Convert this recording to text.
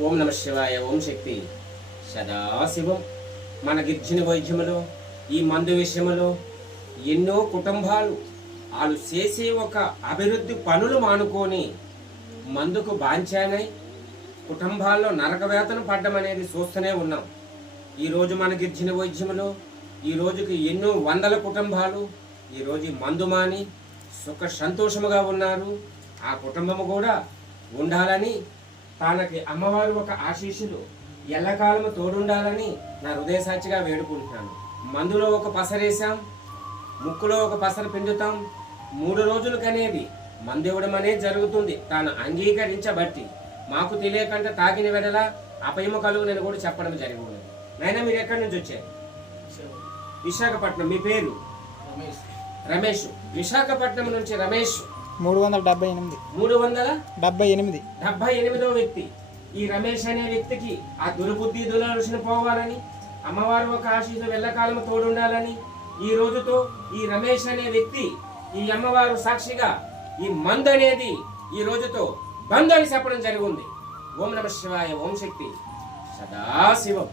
ఓం నమ శివాయ. ఓం శక్తి. సదాశివం. మన గిర్జన వైద్యములో ఈ మందు విషయములో ఎన్నో కుటుంబాలు వాళ్ళు చేసే ఒక అభివృద్ధి పనులు మానుకొని మందుకు బాంచానై కుటుంబాల్లో నరకవేతన పడ్డం అనేది చూస్తూనే ఉన్నాం. ఈరోజు మన గిర్జన వైద్యములో ఈ రోజుకి ఎన్నో వందల కుటుంబాలు ఈరోజు మందు మాని సుఖ సంతోషముగా ఉన్నారు. ఆ కుటుంబము కూడా ఉండాలని తనకి అమ్మవారు ఒక ఆశీస్సులు ఎల్లకాలము తోడుండాలని నా హృదయ సాక్షిగా వేడుకుంటున్నాను. మందులో ఒక పసరేసాం, ముక్కులో ఒక పసరు పిండుతాం. 3 రోజులకనేది మందు ఇవ్వడం అనేది జరుగుతుంది. తాను అంగీకరించబట్టి మాకు తెలియకుండా తాకిన వెడల అపయము కలుగు నేను కూడా చెప్పడం జరిగింది. నాయన మీరు ఎక్కడి నుంచి వచ్చారు? విశాఖపట్నం. మీ పేరు? రమేష్. విశాఖపట్నం నుంచి రమేష్. 378వ వ్యక్తి ఈ రమేష్ అనే వ్యక్తికి ఆ దుర్బుద్ధి దురాలోచన పోవాలని అమ్మవారు ఒక ఆశీస్సు వెళ్ళకాలము తోడుండాలని ఈ రోజుతో ఈ రమేష్ అనే వ్యక్తి ఈ అమ్మవారు సాక్షిగా ఈ మందు అనేది ఈ రోజుతో బంద్ అని చెప్పడం జరిగింది. ఓం నమ శివాయ. ఓం శక్తి. సదాశివం.